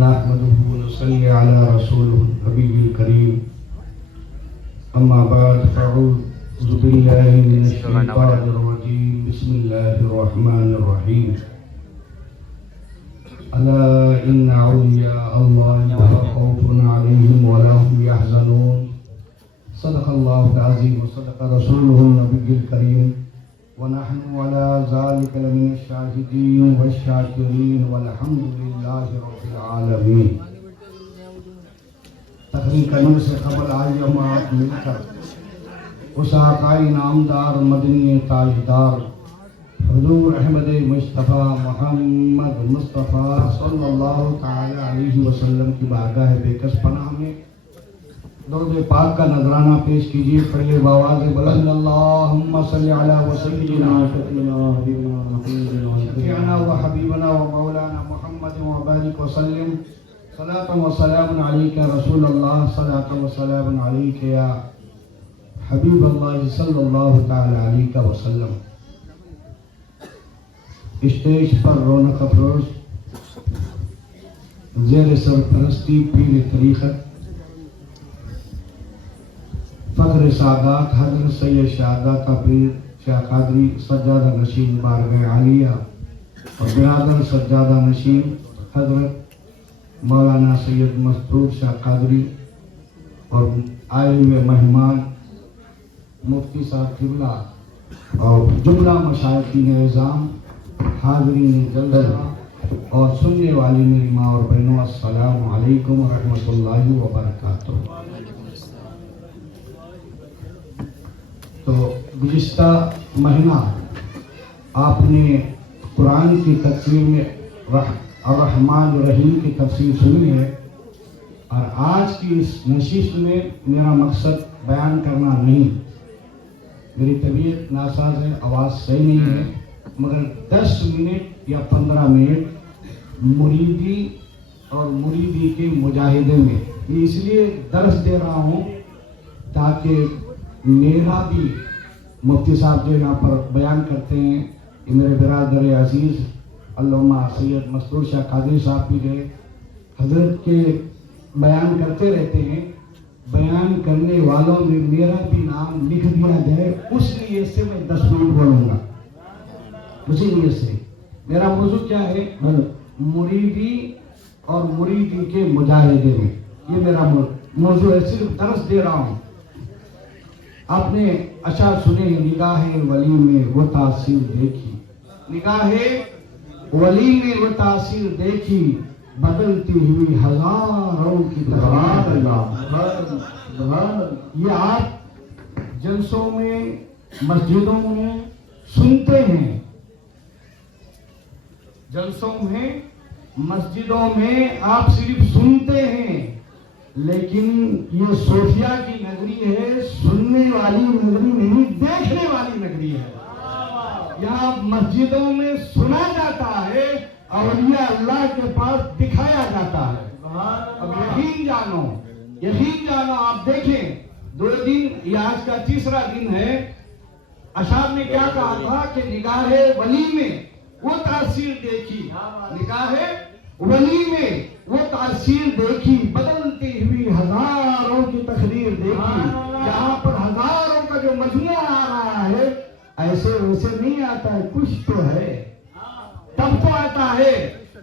نحمده ونصلي على رسوله النبي الكريم أما بعد فأعوذ بالله من الشيطان الرجيم بسم الله الرحمن الرحيم ألا إن أولياء الله لا خوف عليهم ولا هم يحزنون صدق الله العظيم وصدق رسوله النبي الكريم ونحن على ذلك لمن الشاهدين والشاكرين والحمد لله رب العالمين. تقریر کرنے سے قبل آئیے ہم آپ مل کر اس آقائی نامدار مدنی تاجدار حضور احمد مصطفیٰ محمد مصطفیٰ صلی اللہ تعالی علیہ وسلم کی بارگاہ بے کس پناہ میں درود پاک کا نذرانہ پیش کیجیے. پڑھیے بآواز بلند اللہم صلی علی وسلم شفیعنا و حبیبنا و مولانا محمد و بارک وسلم صلاۃ و سلام علیک رسول اللہ صلاۃ و سلام علیک یا حبیب اللہ صلی اللہ تعالی علیہ وسلم. اسٹیج پر رونق افروز زیر سرپرستی پیر طریقت فخر سعادات حضرت سید شہادات پیر شیخ قادری سجادہ نشین بارگاہ عالیہ اور برادر سجادہ نشین حضرت مولانا سید مسعود شاہ قادری اور آئے ہوئے مہمان مفتی صاحب قبلہ اور جملہ مشائخین اعظام حاضرین جلسہ اور سننے والی میری ماں اور بہنوں السلام علیکم ورحمۃ اللہ وبرکاتہ. تو گزشتہ مہینہ آپ نے قرآن کی تفسیر میں الرحمن الرحیم کی تفسیر سنی ہے اور آج کی اس نشست میں میرا مقصد بیان کرنا نہیں. میری طبیعت ناساز ہے, آواز صحیح نہیں ہے, مگر 10 منٹ یا 15 منٹ مریدی اور مریدی کے مجاہدے میں یہ اس لیے درس دے رہا ہوں تاکہ میرا بھی مفتی صاحب جو یہاں پر بیان کرتے ہیں کہ میرے برادر عزیز علامہ سید مسعود شاہ قادری صاحب بھی گئے حضرت کے بیان کرتے رہتے ہیں. بیان کرنے والوں میں میرا بھی نام لکھ دیا جائے اس لیے سے میں 10 منٹ بولوں گا. اسی لیے سے میرا موضوع کیا ہے, مریدی اور مریدی کے مجاہدے میں, یہ میرا موضوع ہے. صرف درس دے رہا ہوں. آپ نے اشعار سنے, نگاہ ولی میں وہ تاثیر دیکھی, نگاہ ولی میں وہ تاثیر دیکھی, بدلتی ہوئی ہزاروں کی یہ آپ جلسوں میں مسجدوں میں سنتے ہیں, جلسوں میں مسجدوں میں آپ صرف سنتے ہیں, لیکن یہ صوفیہ کی نگری ہے, سننے والی نگری نہیں, دیکھنے والی نگری ہے. یہاں مسجدوں میں سنا جاتا ہے, اولیاء اللہ کے پاس دکھایا جاتا ہے. اب یقین جانو آپ دیکھیں 2 دن یہ آج کا تیسرا دن ہے. اشعار نے کیا کہا تھا کہ نگاہ ولی میں وہ تاثیر دیکھی, نگاہ ولی میں وہ تاثیر دیکھی, بدلتی ہوئی ہزاروں کی تقریر دیکھی. یہاں پر ہزاروں کا جو مجموعہ آ رہا ہے ایسے ویسے نہیں آتا ہے, کچھ تو ہے تب تو آتا ہے.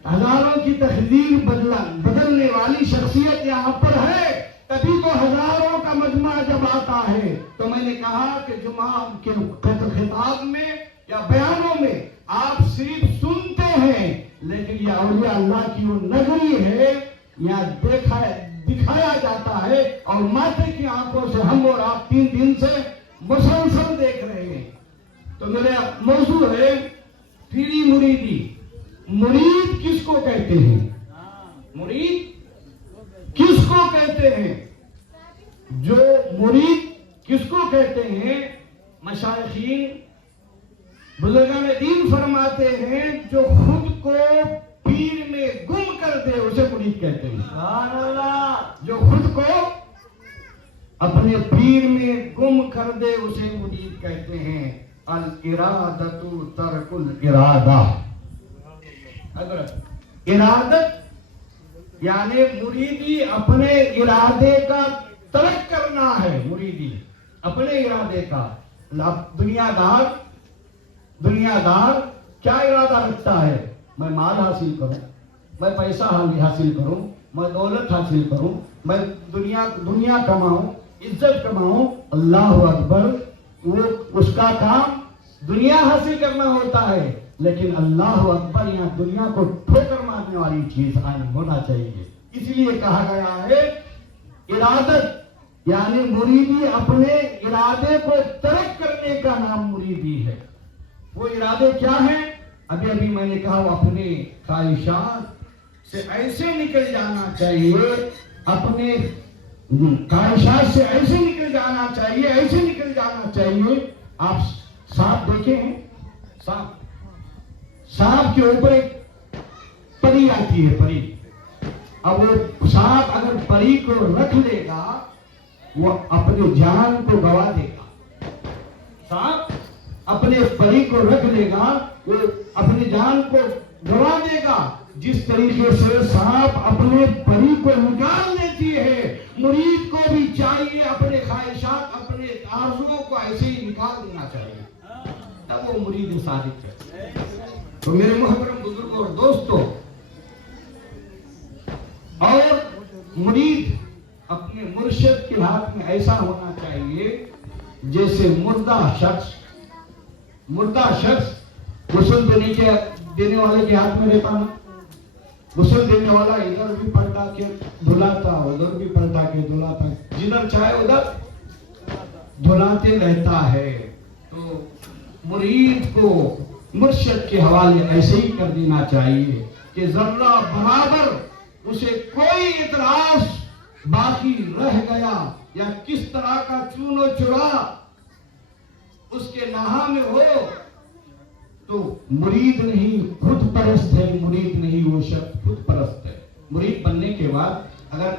ہزاروں کی تقریر بدلنے والی شخصیت یہاں پر ہے, تبھی تو ہزاروں کا مجموعہ جب آتا ہے. تو میں نے کہا کہ جمعہ کے خطاب میں یا بیانوں میں آپ صرف سنتے ہیں, لیکن یہ اولیاء اللہ کی وہ نگری ہے, یہاں دکھایا جاتا ہے اور ماتے کی آنکھوں سے ہم اور آپ 3 دن سے مسلسل دیکھ رہے ہیں. تو میرا موضوع ہے پیری مریدی. مرید کس کو کہتے ہیں, مرید کس کو کہتے ہیں, جو مرید کس کو کہتے ہیں؟ مشائخین بزرگان دین فرماتے ہیں جو خود کو پیر میں گم کر دے اسے مرید کہتے ہیں. جو خود کو اپنے پیر میں گم کر دے اسے مرید کہتے ہیں. الارادۃ ترک الارادہ. اگر ارادت یعنی مریدی اپنے ارادے کا ترک کرنا ہے. مریدی اپنے ارادے کا. دنیا دار کیا ارادہ رکھتا ہے؟ میں مال حاصل کروں، میں پیسہ حاصل کروں، میں دولت حاصل کروں، میں دنیا کماؤں، عزت کماؤں. اللہ اکبر. وہ اس کا کام دنیا حاصل کرنا ہوتا ہے، لیکن اللہ اکبر یہاں دنیا کو ٹھوکر مارنے والی چیز ہونا چاہیے. اس لیے کہا گیا ہے ارادت، یعنی مریدی اپنے ارادے کو ترک کرنے کا نام مریدی ہے. وہ ارادے کیا ہیں؟ ابھی میں نے کہا وہ اپنے خواہشات سے ایسے نکل جانا چاہیے، اپنے خواہشات سے ایسے نکل جانا چاہیے. آپ سانپ دیکھے ہیں؟ سانپ کے اوپر ایک پری آتی ہے. پری. اب وہ سانپ اگر پری کو رکھ لے گا وہ اپنی جان کو گوا دے گا. سانپ اپنے پری کو رکھ لے گا وہ اپنی جان کو گوا دے گا. جس طریقے سے سانپ اپنے پری کو نکال لیتی ہے، مرید کو بھی چاہیے اپنے خواہشات، اپنے آرزوؤں کو ایسے ہی نکال دینا چاہیے، تب وہ مرید صادق ہے. تو میرے محترم بزرگوں اور دوستوں، اور مرید اپنے مرشد کے ہاتھ میں ایسا ہونا چاہیے جیسے مردہ شخص غسل دینے والے کے ہاتھ میں رہتا نا. غسل دینے والا ادھر بھی پلٹا کے دھلاتا، ادھر بھی پلٹا کے دھلاتا، جدھر چاہے ادھر دھلاتے رہتا ہے. تو مرید کو مرشد کے حوالے ایسے ہی کر دینا چاہیے کہ ذرہ برابر اسے کوئی اعتراض باقی رہ گیا یا کس طرح کا چون و چرا اس کے نہا میں ہو تو مرید نہیں خود پرست ہے. مرید نہیں وہ شخص خود پرست ہے. مرید بننے کے بعد اگر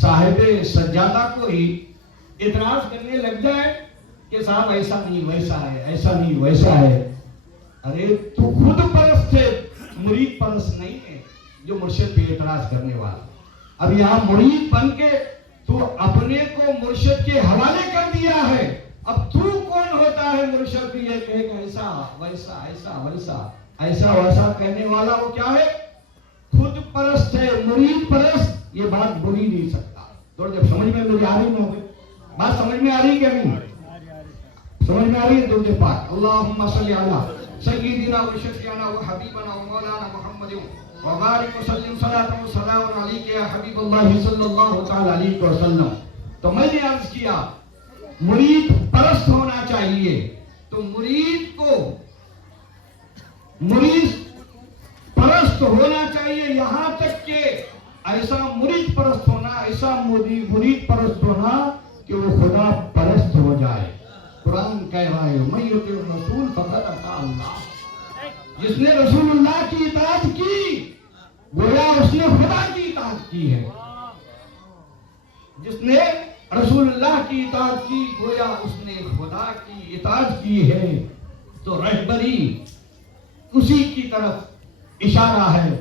صاحب سجادہ کو ہی اعتراض کرنے لگ جائے کہ صاحب ایسا نہیں ویسا ہے، ایسا نہیں ویسا ہے، ارے تو خود پرست ہے، مرید پرست نہیں ہے جو مرشد پہ اعتراض کرنے والا. اب یہاں مرید بن کے تو اپنے کو مرشد کے حوالے کر دیا ہے. اب تو کون ہوتا ہے مرشد یہ کہے کہ ایسا ویسا ایسا ویسا ایسا ویسا کہنے والا؟ وہ کیا ہے؟ خود پرست ہے، مرید پرست. یہ بات بول ہی نہیں سکتا. تو جب سمجھ میں میری آ رہی نہ ہو بات سمجھ میں آ رہی کیا نہیں سمجھ میں آ رہی ہے؟ درود پاک اللہم صلی علی سیدنا و شفیعنا و حبیبنا و مولانا محمد وبارک وسلم صلاۃ و سلام علیک یا حبیب اللہ صلی اللہ تعالی علیہ وسلم. تو میں نے عرض کیا مرید پرست ہونا چاہیے. تو مرید پرست ہونا چاہیے، یہاں تک کہ ایسا مرید پرست ہونا، ایسا مرید پرست ہونا کہ وہ خدا پرست ہو جائے. قرآن کہہ رہا ہے من یطع الرسول فقد اطاع اللہ. جس نے رسول اللہ کی اطاعت کی گویا اس نے خدا کی اطاعت کی ہے. جس نے رسول اللہ کی اطاعت کی گویا اس نے خدا کی اطاعت کی ہے. تو رہبری اسی کی طرف اشارہ ہے.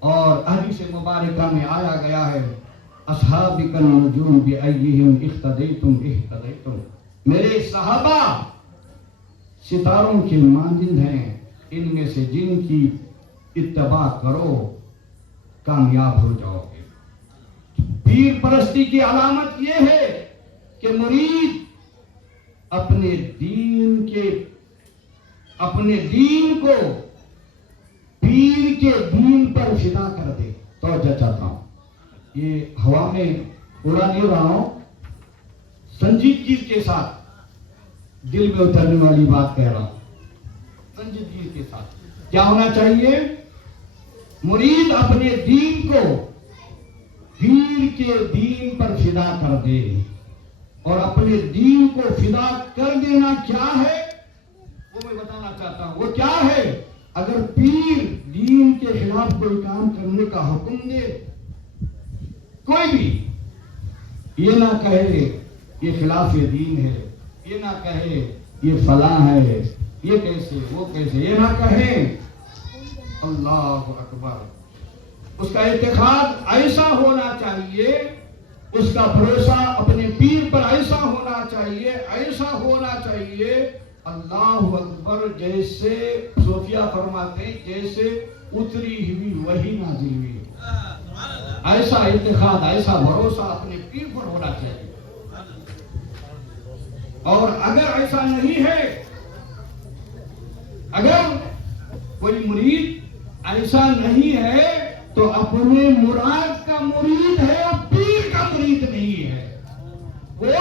اور حدیث مبارکہ میں آیا گیا ہے اصحابک النجوم بأیہم اقتدیتم اہتدیتم. میرے صحابہ ستاروں کے مانند ہیں، ان میں سے جن کی اتباع کرو کامیاب ہو جاؤ گے. پیر پرستی کی علامت یہ ہے کہ مرید اپنے دین کو پیر کے دین پر فدا کر دے. توجہ چاہتا ہوں، یہ ہوا میں اڑا نہیں رہا ہوں، سنجیدگی کے ساتھ دل میں اترنے والی بات کہہ رہا ہوں. سنجیدگی کے ساتھ کیا ہونا چاہیے؟ مرید اپنے دین کو پیر کے دین پر فدا کر دے. اور اپنے دین کو فدا کر دینا کیا ہے وہ میں بتانا چاہتا ہوں. وہ کیا ہے؟ اگر پیر دین کے خلاف کوئی کام کرنے کا حکم دے، کوئی بھی یہ نہ کہے یہ خلاف دین ہے، یہ نہ کہے یہ فلاں ہے، یہ کیسے وہ کیسے، یہ نہ کہے، اللہ اکبر، اس کا اعتقاد ایسا اس کا بھروسہ اپنے پیر پر ایسا ہونا چاہیے، ایسا ہونا چاہیے، اللہ اکبر، جیسے صوفیہ فرماتے ہیں جیسے اتری ہوئی وہی نازل ہوئی ہو۔ ایسا اعتقاد، ایسا بھروسہ اپنے پیر پر ہونا چاہیے۔ اور اگر ایسا نہیں ہے، اگر کوئی مرید ایسا نہیں ہے تو اپنے مراد کا مرید ہے اور پیر کا مرید نہیں ہے۔ وہ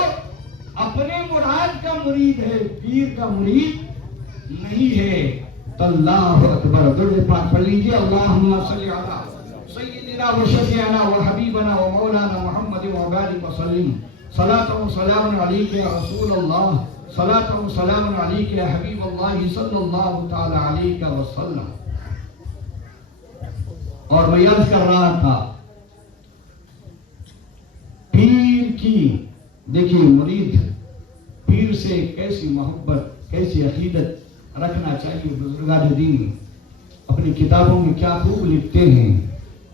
اپنے مراد کا مرید ہے، پیر کا مرید نہیں ہے۔ تو اللہ اکبر، درود پاک پڑھ لیجیے، اللہم صلی علی سیدنا و شفیعنا و حبیبنا و مولانا محمد و بارک وسلم، صلاۃ و سلام علیک یا رسول اللہ، صلاۃ و سلام علیک یا حبیب اللہ صلی اللہ تعالی علیہ وسلم۔ اور میں یاد کر رہا تھا پیر کی، دیکھیے مرید پیر سے کیسی محبت، کیسی عقیدت رکھنا چاہیے۔ بزرگان دین اپنی کتابوں میں کیا خوب لکھتے ہیں،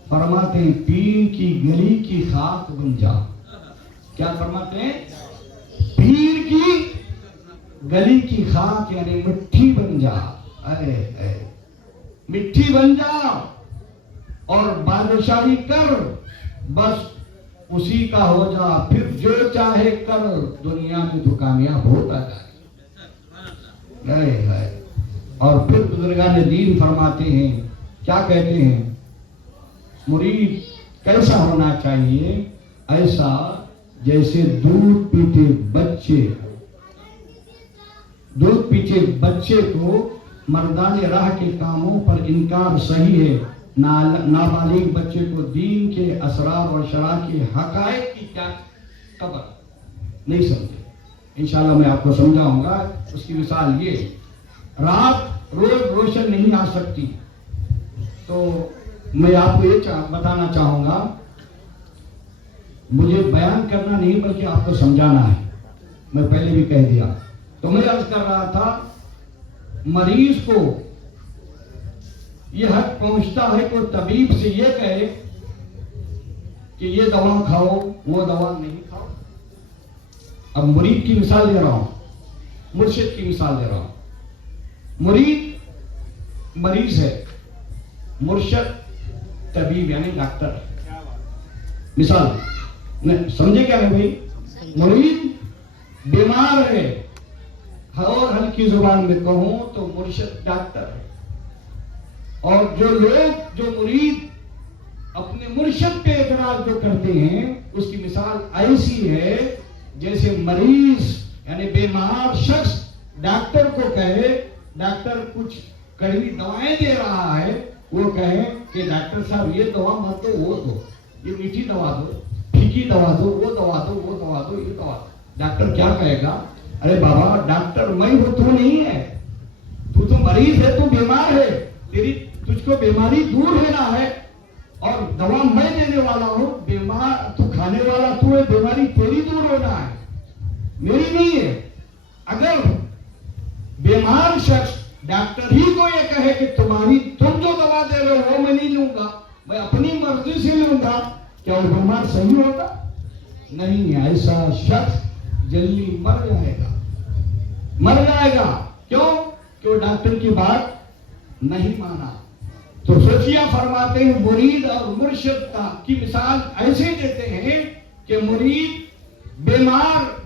فرماتے ہیں پیر کی گلی کی خاک بن جا۔ کیا فرماتے ہیں؟ پیر کی گلی کی خاک یعنی مٹھی بن جا، مٹھی بن جا اور بادشاہی کر، بس اسی کا ہو جا، پھر جو چاہے کر، دنیا میں تو کامیاب ہوتا جائے۔ اور پھر بزرگان دین فرماتے ہیں، کیا کہتے ہیں، مرید کیسا ہونا چاہیے؟ ایسا جیسے دودھ پیتے بچے کو مردان راہ کے کاموں پر انکار صحیح ہے، نابالغ بچے کو دین کے اسرار اور شرع کے حقائق کی کیا خبر، نہیں سمجھے۔ انشاءاللہ میں آپ کو سمجھاؤں گا۔ اس کی مثال یہ، رات روز روشن نہیں آ سکتی، تو میں آپ کو یہ بتانا چاہوں گا، مجھے بیان کرنا نہیں بلکہ آپ کو سمجھانا ہے، میں پہلے بھی کہہ دیا۔ تو میں عرض کر رہا تھا، مریض کو یہ حق پہنچتا ہے کہ طبیب سے یہ کہے کہ یہ دوا کھاؤ، وہ دوا نہیں کھاؤ۔ اب مرید کی مثال دے رہا ہوں، مرشد کی مثال دے رہا ہوں۔ مرید مریض ہے، مرشد طبیب یعنی ڈاکٹر۔ مثال سمجھے کیا ہے بھائی؟ مرید بیمار ہے، اور ہلکی زبان میں کہوں تو مرشد ڈاکٹر ہے۔ اور جو لوگ، جو مرید اپنے مرشد پہ اعتراض جو کرتے ہیں، اس کی مثال ایسی ہے جیسے مریض یعنی بیمار شخص ڈاکٹر کو کہے، ڈاکٹر کچھ کڑوی دوائیں دے رہا ہے، وہ کہے کہ ڈاکٹر صاحب یہ دوا مت دو، وہ دو، یہ میٹھی دوا دو، پھیکی دوا دو، وہ دوا دو، وہ دوا دو، یہ دوا دو۔ ڈاکٹر کیا کہے گا؟ ارے بابا ڈاکٹر میں ہوں، تو نہیں ہے، تو مریض ہے، تو بیمار ہے، تجھ کو بیماری دور ہونا ہے، اور دوا میں دینے والا ہوں، بیمار تو کھانے والا تو ہے، بیماری تیری دور ہونا ہے، میری نہیں ہے۔ اگر بیمار شخص ڈاکٹر ہی کو یہ کہے کہ تم جو دوا دے رہے ہو وہ میں نہیں لوں گا، میں اپنی مرضی سے لوں گا، کیا وہ بیمار صحیح ہوگا؟ نہیں، ایسا شخص جلدی مر جائے گا۔ کیوں؟ کہ وہ ڈاکٹر کی بات نہیں مانا۔ تو صوفیہ فرماتے ہیں مرید اور مرشد کی مثال ایسے دیتے ہیں کہ مرید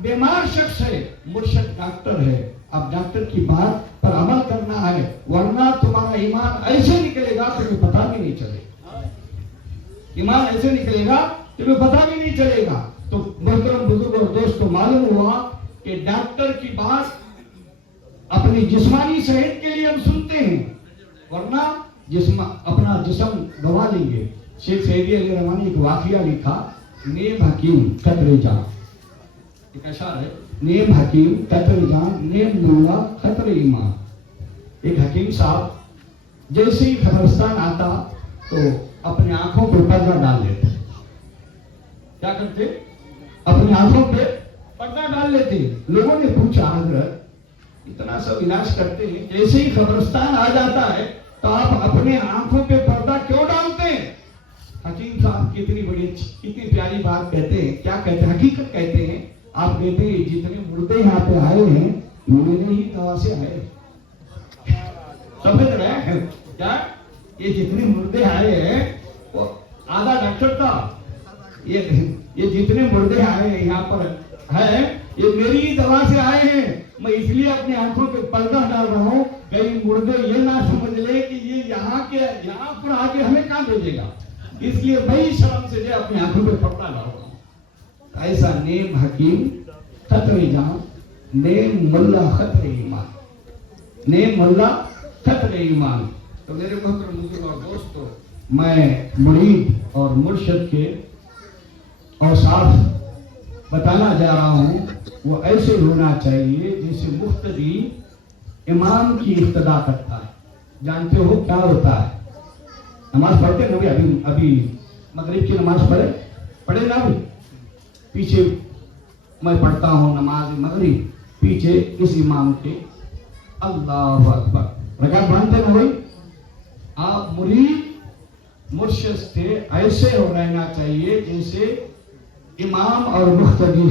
بیمار شخص ہے، مرشد ڈاکٹر ہے۔ اب ڈاکٹر کی بات پر عمل کرنا ہے، ورنہ تمہارا ایمان ایسے نکلے گا تمہیں پتہ بھی نہیں چلے گا، ایمان ایسے نکلے گا تمہیں پتہ بھی نہیں چلے گا۔ تو محترم بزرگ اور دوستوں، معلوم ہوا کہ ڈاکٹر کی بات اپنی جسمانی صحت کے لیے ہم سنتے ہیں، ورنہ اپنا جسم گوا لیں گے۔ شیخ سعدی علیہ رحمٰن نے ایک واقعہ لکھا، نیم حکیم قطر جان، ایک اشعار ہے، نیم حکیم قطر جان، نیم ملا خطر ایمان۔ ایک حکیم صاحب جیسے ہی قبرستان آتا تو اپنے آنکھوں پہ پردہ ڈال لیتے۔ کیا کرتے؟ اپنی آنکھوں پہ پردہ ڈال لیتے۔ لوگوں نے پوچھا، حضرت اتنا سب علاج کرتے ہیں، جیسے ہی قبرستان آ جاتا ہے تو آپ اپنے آنکھوں پہ پردہ کیوں ڈالتے ہیں؟ حکیم صاحب کتنی بڑی کتنی پیاری بات کہتے ہیں. کیا کہتے ہیں؟ حقیقت کہتے ہیں. آپ کہتے ہیں جتنے مردے یہاں پہ آئے ہیں میرے ہی دوا سے آئے. سمجھ رہے ہیں کیا؟ یہ جتنے مردے آئے ہیں وہ آدھا ڈاکٹر تھا. یہ جتنے مردے آئے ہیں یہاں پر ہے یہ میری ہی دوا سے آئے ہیں. میں اس لیے اپنی آنکھوں پہ پردہ ڈال رہا ہوں کہیں مردے یہ نہ سمجھ لے کہ یہ یہاں پر آگے ہمیں کہاں بھیجے گا. اس لیے میں شرم سے جو اپنی آنکھوں پہ پردہ ڈال رہا ہوں. ایسا نیم حکیم خطر جان، نیم ملا خطر ایمان، نیم ملا خطر ایمان. تو میرے محترم بزرگ اور دوستو، میں مرید اور مرشد کے اوصاف بتانا جا رہا ہوں. وہ ایسے ہونا چاہیے جیسے مقتدی امام کی اقتدا کرتا ہے. جانتے ہو کیا ہوتا ہے؟ نماز پڑھتے ہیں ابھی مغرب کی نماز پڑھے نا. ابھی پیچھے میں پڑھتا ہوں نماز مغرب پیچھے اس امام کے. اللہ اکبر رکعت باندھتے نا بھائی. آپ مرید مرشد سے ایسے ہو رہنا چاہیے جیسے امام اور مقتدی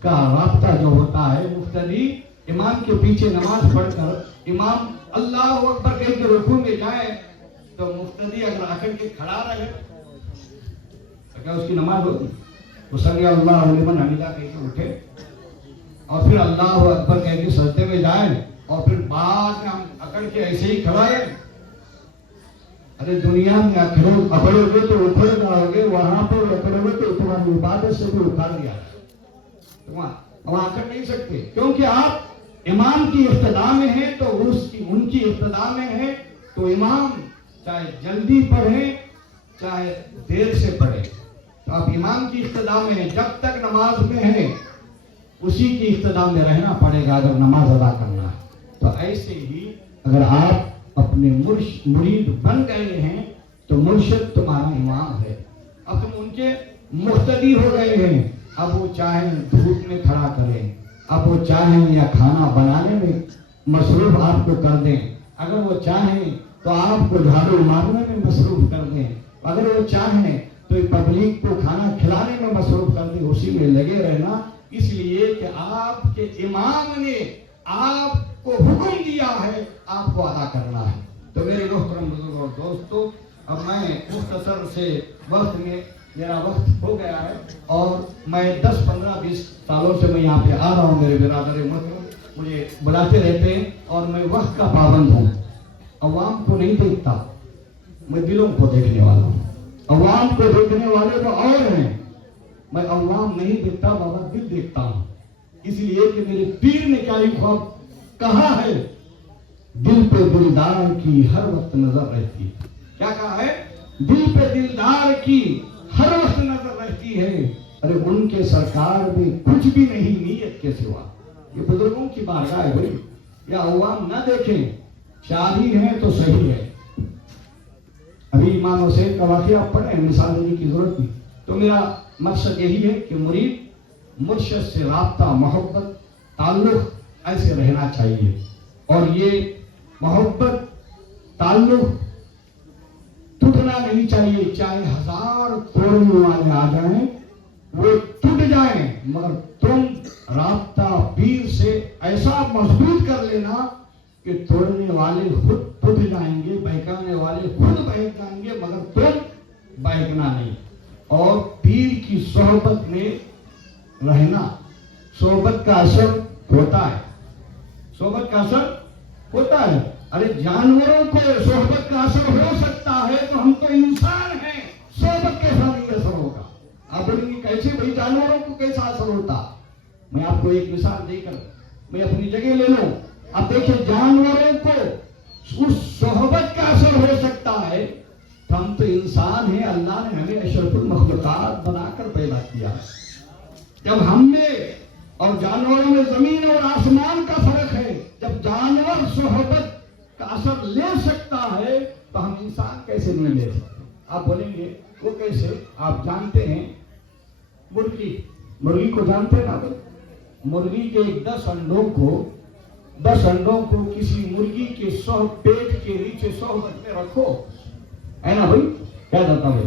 کا رابطہ جو ہوتا ہے. مقتدی امام کے پیچھے نماز پڑھ کر امام اللہ اکبر کہہ کے رکوع میں جائے تو مقتدی اگر اکڑ کے کھڑا رہے تو کیا اس کی نماز ہوگی؟ وہ سمع اللہ لمن حمدہ کہہ کے اٹھے اور پھر اللہ اکبر کہہ کے سجدے میں جائیں اور پھر بعد میں ہم اکڑ کے ایسے ہی کھڑا رہے. ارے دنیا میں اکڑو گے تو اکھڑ جاؤ گے، وہاں پہ اکڑو گے تو تمہاری عبادت سے بھی اکھاڑ دیا. وہاں اکڑ نہیں سکتے کیونکہ آپ امام کی اقتدا میں ہیں. تو ان کی اقتدا میں ہے تو امام چاہے جلدی پڑھے چاہے دیر سے پڑھے تو آپ امام کی اقتدا میں ہیں. جب تک نماز میں ہے اسی کی اقتدا میں رہنا پڑے گا اگر نماز ادا کرنا ہے. تو ایسے ہی اگر آپ اپنے مرید بن گئے ہیں تو مرشد تمہارا امام ہے. اب تم ان کے مقتدی ہو گئے ہیں. اب وہ چاہیں دھوپ میں کھڑا کریں، اب وہ چاہیں یا کھانا بنانے میں مصروف آپ کو کر دیں، اگر وہ چاہیں تو آپ کو جھاڑو مارنے میں مصروف کر دیں، اگر وہ چاہیں تو پبلک کو کھانا کھلانے میں مصروف کر دیں. اسی میں لگے رہنا، اس لیے کہ آپ کے امام نے آپ کو حکم دیا ہے، آپ کو ادا کرنا ہے. تو میرے محترم بزرگ اور دوستو، اب میں مختصر سے وقت میں میرا وقت ہو گیا ہے اور میں 10-15-20 سالوں سے میں یہاں پہ آ رہا ہوں. میرے برادر محترم مجھے بلاتے رہتے ہیں اور میں وقت کا پابند ہوں. عوام کو نہیں دیکھتا، میں دلوں کو دیکھنے والا ہوں. عوام کو دیکھنے والے تو اور ہیں، میں عوام نہیں دیکھتا، بابا دل دیکھتا ہوں. اس لیے کہ میرے پیر نے کیا خواب کہا ہے، دل پہ دلدار کی ہر وقت نظر رہتی ہے. کیا کہا ہے؟ دل پہ دلدار کی ہر وقت نظر رہتی ہے. ارے ان کے سرکار میں کچھ بھی نہیں نیت کے سوا. یہ بزرگوں کی بارگاہ ہے بھائی. یا عوام نہ دیکھیں، شادی ہے تو صحیح ہے. ابھی امام حسین کا واقعہ آپ پڑھیں، مثال دینے کی ضرورت نہیں. تو میرا مقصد یہی ہے کہ مرید مرشد سے رابطہ، محبت، تعلق ایسے رہنا چاہیے. اور یہ محبت تعلق ٹوٹنا نہیں چاہیے. چاہے 1000 توڑنے والے آ جائیں وہ ٹوٹ جائیں، مگر تم رابطہ پیر سے ایسا مضبوط کر لینا کہ توڑنے والے خود ٹوٹ جائیں گے، بہکانے والے خود بہک جائیں گے، مگر تم بہکنا نہیں. اور پیر کی صحبت میں رہنا، صحبت کا اثر ہوتا ہے، صحبت کا اثر ہوتا ہے. ارے جانوروں کو صحبت کا اثر ہو سکتا ہے تو ہم تو انسان ہیں، صحبت کیسا نہیں اثر ہوگا؟ آپ بولیں گے کیسے بھائی، جانوروں کو کیسا اثر ہوتا؟ میں آپ کو ایک مثال دے کر میں اپنی جگہ لے لوں. اب دیکھیں جانوروں کو اس صحبت کا اثر ہو سکتا ہے تو ہم تو انسان ہیں، اللہ نے ہمیں اشرف المخلوقات بنا کر پیدا کیا. جب ہم میں اور جانوروں میں زمین اور آسمان کا فرق ہے. جب جانور صحبت کا اثر لے سکتا ہے تو ہم انسان کیسے نہیں لے سکتے؟ آپ بولیں گے وہ کیسے؟ آپ جانتے ہیں مرغی کو جانتے ہیں نا؟ مرغی کے 10 انڈوں کو کسی مرغی کے پیٹ کے نیچے صحبت میں رکھو، ہے نا بھائی؟ کیا جاتا بھائی؟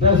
10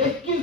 21